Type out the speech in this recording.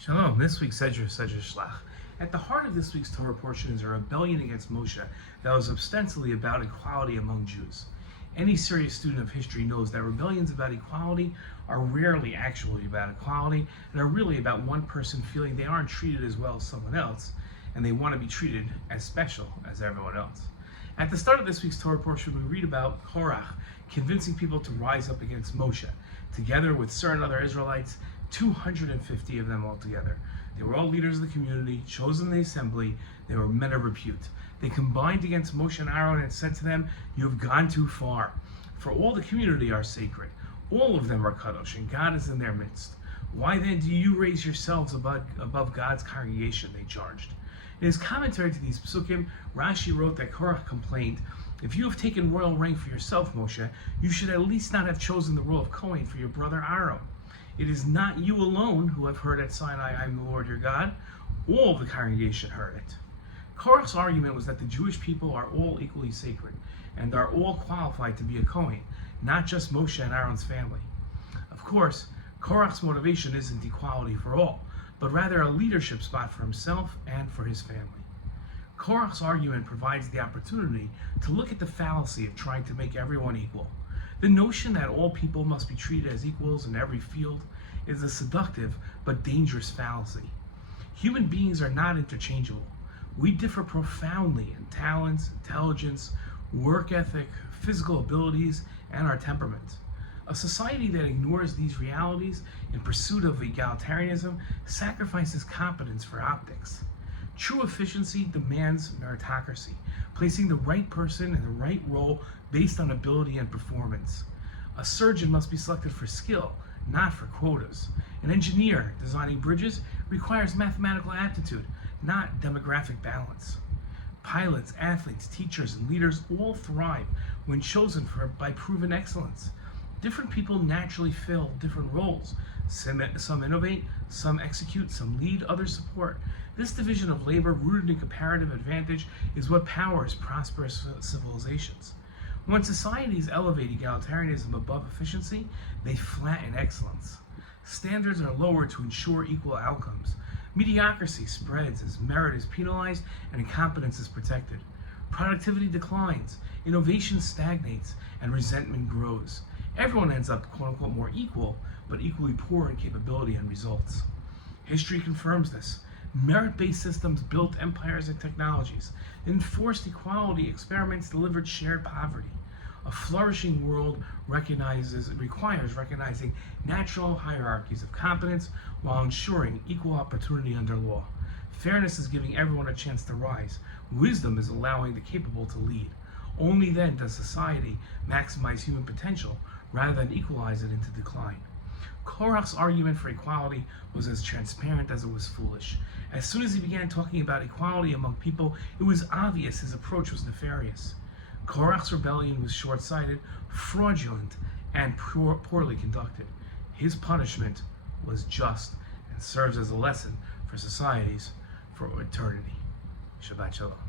Shalom. This week's Sedra Shlach. At the heart of this week's Torah portion is a rebellion against Moshe that was ostensibly about equality among Jews. Any serious student of history knows that rebellions about equality are rarely actually about equality and are really about one person feeling they aren't treated as well as someone else and they want to be treated as special as everyone else. At the start of this week's Torah portion, we read about Korach convincing people to rise up against Moshe, together with certain other Israelites, 250 of them altogether. They were all leaders of the community, chosen in the assembly. They were men of repute. They combined against Moshe and Aaron and said to them, "You have gone too far. For all the community are sacred. All of them are kadosh, and God is in their midst. Why then do you raise yourselves above God's congregation?" they charged. In his commentary to these psukim, Rashi wrote that Korach complained, "If you have taken royal rank for yourself, Moshe, you should at least not have chosen the role of Kohen for your brother Aaron. It is not you alone who have heard at Sinai, I am the Lord your God." All of the congregation heard it. Korach's argument was that the Jewish people are all equally sacred and are all qualified to be a Kohen, not just Moshe and Aaron's family. Of course, Korach's motivation isn't equality for all, but rather a leadership spot for himself and for his family. Korach's argument provides the opportunity to look at the fallacy of trying to make everyone equal. The notion that all people must be treated as equals in every field is a seductive but dangerous fallacy. Human beings are not interchangeable. We differ profoundly in talents, intelligence, work ethic, physical abilities, and our temperament. A society that ignores these realities in pursuit of egalitarianism sacrifices competence for optics. True efficiency demands meritocracy, placing the right person in the right role based on ability and performance. A surgeon must be selected for skill, not for quotas. An engineer designing bridges requires mathematical aptitude, not demographic balance. Pilots, athletes, teachers, and leaders all thrive when chosen by proven excellence. Different people naturally fill different roles. Some innovate, some execute, some lead, others support. This division of labor, rooted in comparative advantage, is what powers prosperous civilizations. When societies elevate egalitarianism above efficiency, they flatten excellence. Standards are lowered to ensure equal outcomes. Mediocrity spreads as merit is penalized and incompetence is protected. Productivity declines, innovation stagnates, and resentment grows. Everyone ends up quote-unquote more equal, but equally poor in capability and results. History confirms this. Merit-based systems built empires and technologies. Enforced equality experiments delivered shared poverty. A flourishing world requires recognizing natural hierarchies of competence while ensuring equal opportunity under law. Fairness is giving everyone a chance to rise. Wisdom is allowing the capable to lead. Only then does society maximize human potential rather than equalize it into decline. Korach's argument for equality was as transparent as it was foolish. As soon as he began talking about equality among people, it was obvious his approach was nefarious. Korach's rebellion was short-sighted, fraudulent, and poorly conducted. His punishment was just and serves as a lesson for societies for eternity. Shabbat Shalom.